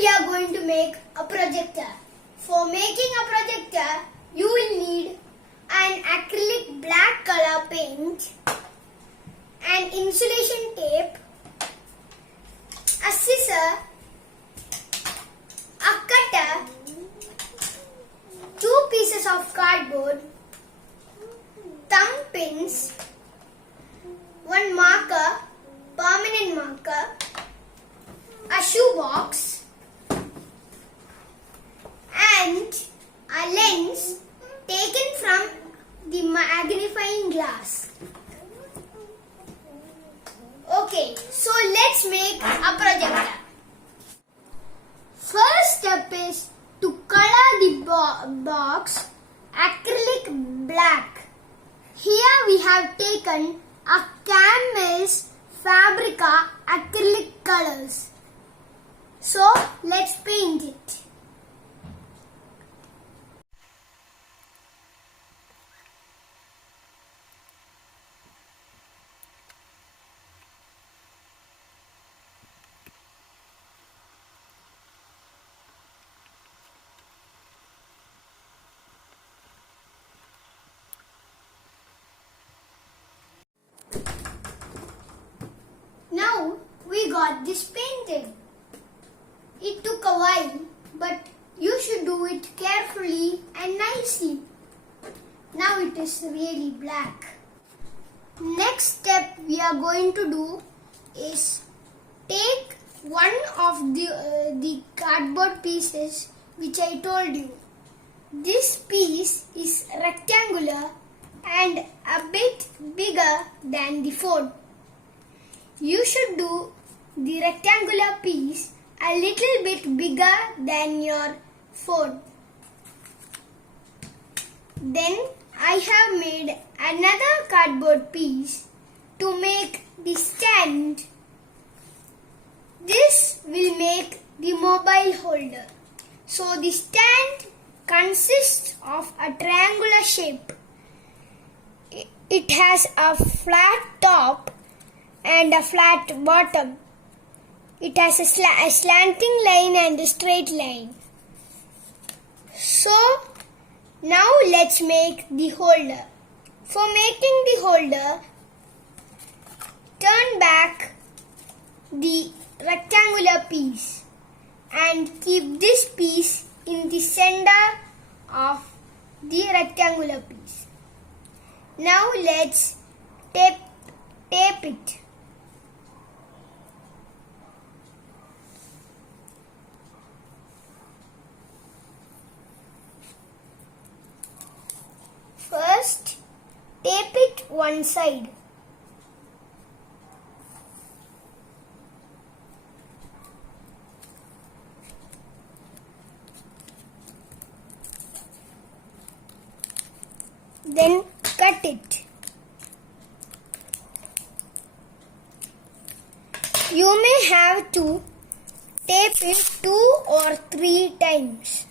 we are going to make a projector. For making a projector, you will need an acrylic black color paint, an insulation tape, a scissor, a cutter, 2 pieces of cardboard, thumb pins, 1 marker, permanent marker, a shoebox, and a lens taken from the magnifying glass. Okay, so let's make a projector. First step is to color the box acrylic black. Here we have taken a Camel's Fabrica acrylic colors. So let's paint it. Now we got this painted. It took a while, but you should do it carefully and nicely. Now it is really black. Next step we are going to do is take one of the cardboard pieces which I told you. This piece is rectangular and a bit bigger than the phone. You should do the rectangular piece a little bit bigger than your phone. Then I have made another cardboard piece to make the stand. This will make the mobile holder. So the stand consists of a triangular shape. It has a flat top and a flat bottom. It has a slanting line and a straight line. So now let's make the holder. For making the holder, turn back the rectangular piece and keep this piece in the center of the rectangular piece. Now let's tape it. First, tape it one side. Then cut it. You may have to tape it 2 or 3 times.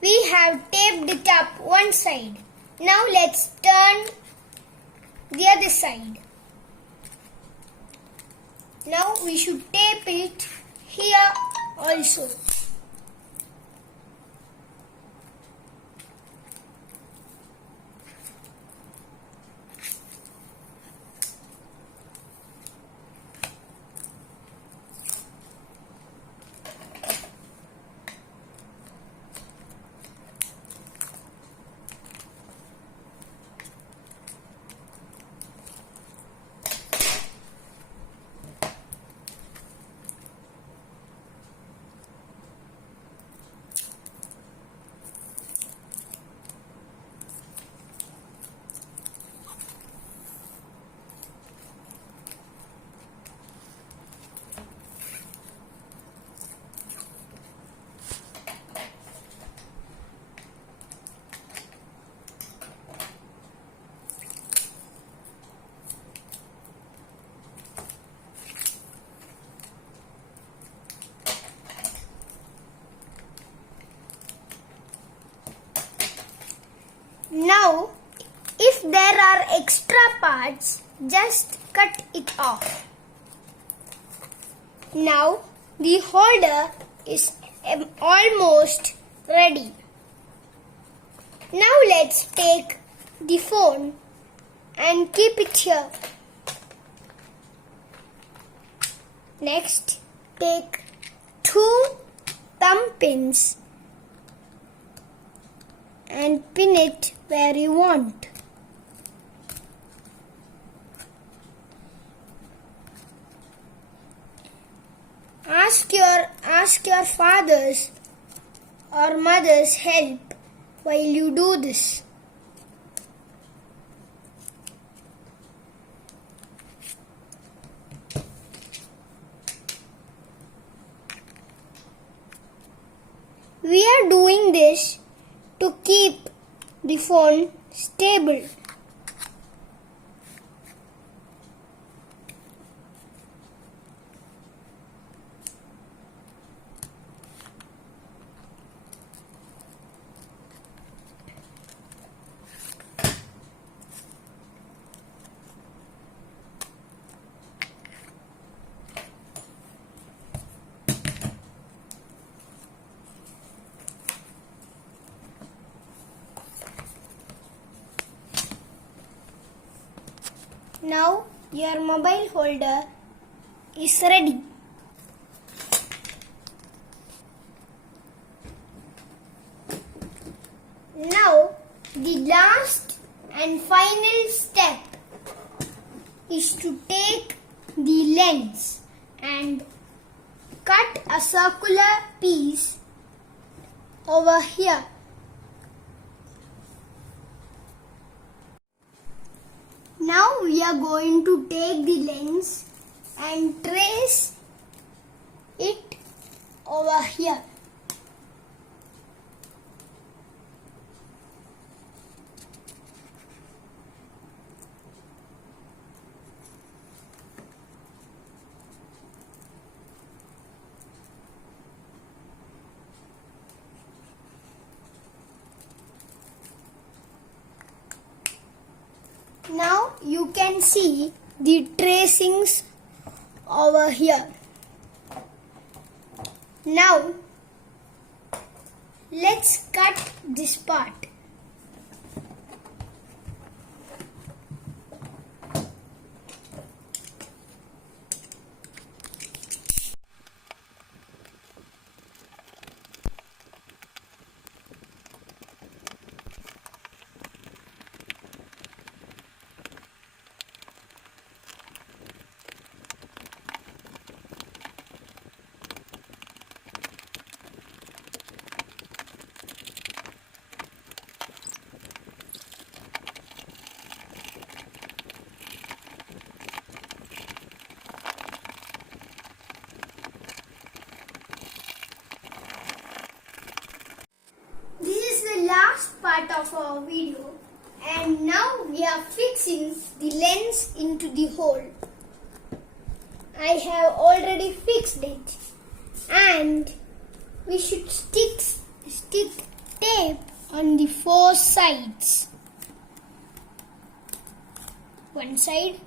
We have taped it up one side. Now let's turn the other side. Now we should tape it here also. there are extra parts, just cut it off. Now the holder is almost ready. Now let's take the phone and keep it here. Next, take 2 thumb pins and pin it where you want. Ask your father's or mother's help while you do this. We are doing this to keep the phone stable. Now your mobile holder is ready. Now the last and final step is to take the lens and cut a circular piece over here. Now we are going to take the lens and trace it over here. Now you can see the tracings over here. Now let's cut this part. Last part of our video, and now we are fixing the lens into the hole. I have already fixed it, and we should stick tape on the 4 sides. One side,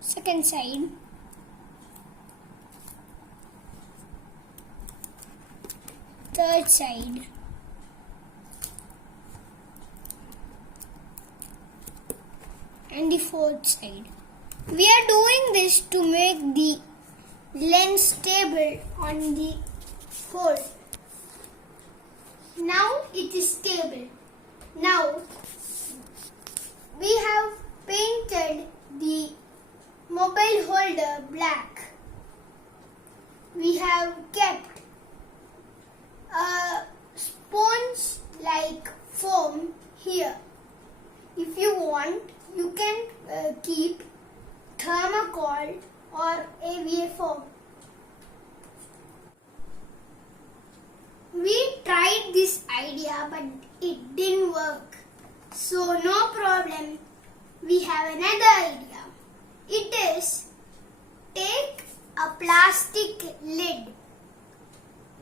second side, third side, and the fourth side. We are doing this to make the lens stable on the hole. Now it is stable. Now we have painted the mobile holder black. We have kept a sponge-like foam here. If you want, you can keep thermocol or AVA foam. We tried this idea, but it didn't work. So no problem. We have another idea. It is, take a plastic lid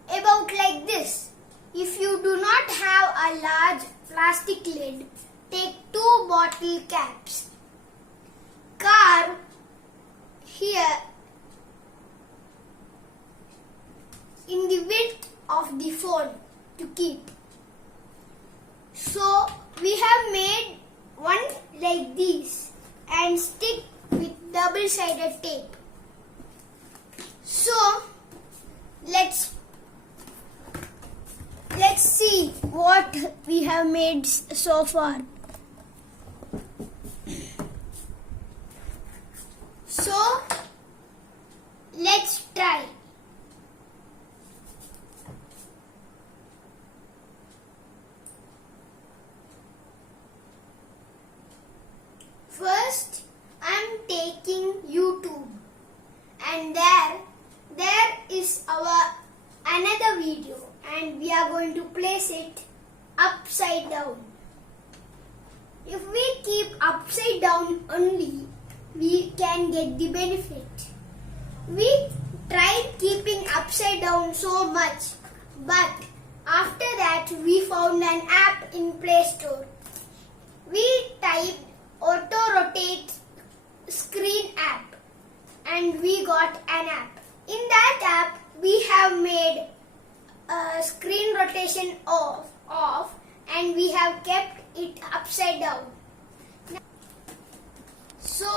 about like this. If you do not have a large plastic lid, take 2 bottle caps. Carve here in the width of the phone to keep. So we have made one like this and stick with double-sided tape. So let's see what we have made so far. So let's try. First, I'm taking YouTube, and there is our another video, and we are going to place it upside down. If we keep upside down only, we can get the benefit. We tried keeping upside down so much, but after that we found an app in Play Store. We typed auto rotate screen app and we got an app. In that app we have made screen rotation off and we have kept it upside down. So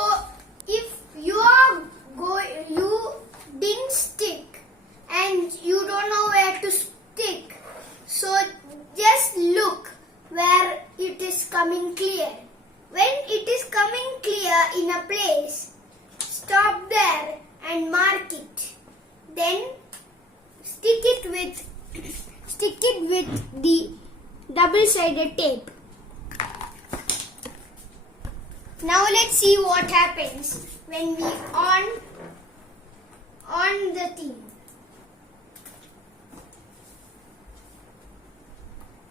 if you didn't stick and you don't know where to stick, so just look where it is coming clear. When it is coming clear in a place, stop there and mark it. Then stick it with the double-sided tape. Now let's see what happens when we on the thing.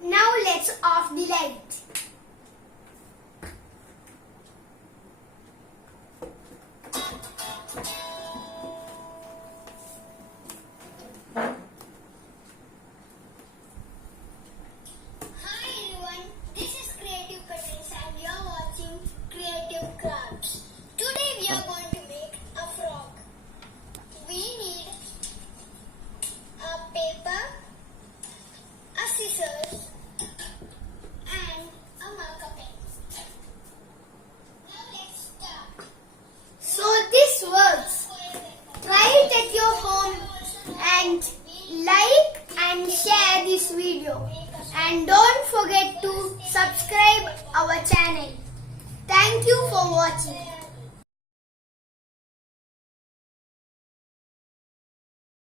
Now let's off the light. Hi everyone, this is Creative Petals and you are watching Creative Crafts. Today we are going to make a frog. We need a paper, a scissors and a marker pen. Now let's start. So this works. Try it at your home and like and share this video. And don't forget to subscribe our channel. Thank you for watching.